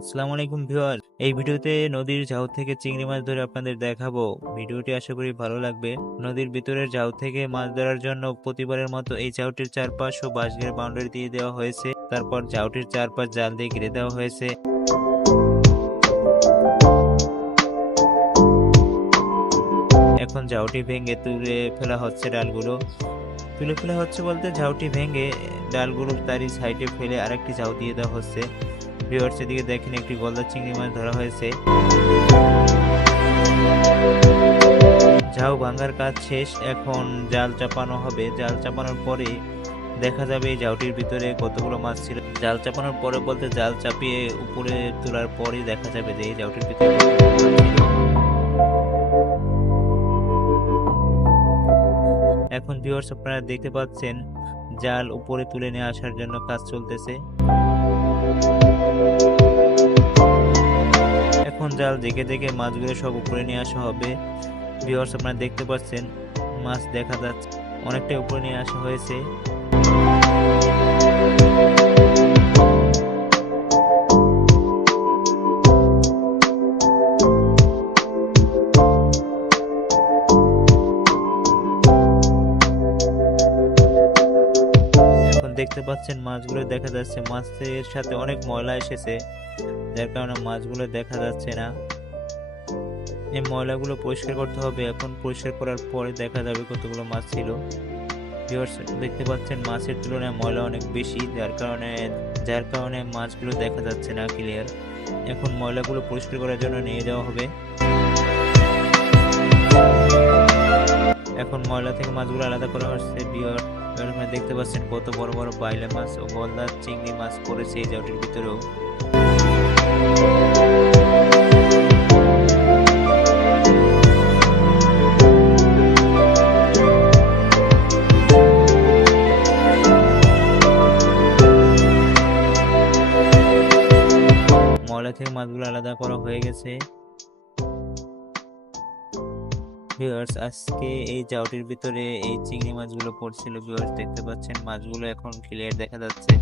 আসসালামু আলাইকুম ভিউয়ার, এই ভিডিওতে নদীর ঝাউ থেকে চিংড়ি মাছ ধরে আপনাদের দেখাবো। ভিডিওটি আশা করি ভালো লাগবে। নদীর ভিতরের ঝাউ থেকে মাছ ধরার জন্য প্রতিবারের মতো এই ঝাউটির চারপাশ ও বাঁশের বাউন্ডারি দিয়ে দেওয়া হয়েছে। তারপর ঝাউটির চারপাশ জাল দিয়ে ঘিরে দেওয়া হয়েছে। এখন ঝাউটি ভেঙে তুলে ফেলা হচ্ছে ডালগুলো। তুলে ফেলা হচ্ছে বলতে ঝাউটি ভেঙে ডালগুলো তারই সাইডে ফেলে আরেকটি ঝাউ দিয়ে দেওয়া হচ্ছে। ভিউয়ার্স, এদিকে দেখেন একটি গলদা চিংড়ি মাছ ধরা হয়েছে। ঝাউ ভাঙার কাজ শেষ, এখন জাল চাপানো হবে। জাল চাপানোর পরে দেখা যাবে এই ঝাউটির ভিতরে কতগুলো মাছ ছিল। জাল চাপানোর পরে বলতে জাল চাপিয়ে উপরে তোলার পরে দেখা যাবে যে এই ঝাউটির ভিতরে কতগুলো মাছ ছিল। এখন ভিউয়ার্স, আপনারা দেখতে পাচ্ছেন জাল উপরে তুলে নিয়ে আসার জন্য কাজ চলতেছে। এখন জাল দেখে দেখে মাছগুলো সব উপরে নিয়ে আসা হবে। ভিউয়ার্স, আপনারা দেখতে পাচ্ছেন মাছ দেখা যাচ্ছে, অনেকটাই উপরে নিয়ে আসা হয়েছে। এখন দেখতে পাচ্ছেন মাছগুলো দেখা যাচ্ছে, মাছের সাথে অনেক ময়লা এসেছে, যার কারণে মাছগুলো দেখা যাচ্ছে না। এই ময়লাগুলো পরিষ্কার করতে হবে। এখন পরিষ্কার করার পরে দেখা যাবে কতগুলো মাছ ছিল। ভিউয়ার্স, দেখতে পাচ্ছেন মাছের তুলনায় ময়লা অনেক বেশি, যার কারণে মাছগুলো দেখা যাচ্ছে না ক্লিয়ার। এখন ময়লাগুলো পরিষ্কার করার জন্য নিয়ে যাওয়া হবে। এখন ময়লা থেকে মাছগুলো আলাদা করা হচ্ছে। ভিউয়ার্স, আপনারা দেখতে পাচ্ছেন কত বড় বড় বাইলা মাছ ও গলদা চিংড়ি মাছ পড়েছে এই জাউটির ভিতরেও। ময়লা থেকে মাছগুলো আলাদা করা হয়ে গেছে। ভিউয়ার্স, আজকে এই জাউটির ভিতরে এই চিংড়ি মাছগুলো পড়ছিল। ভিউয়ার্স, দেখতে পাচ্ছেন মাছগুলো এখন ক্লিয়ার দেখা যাচ্ছে।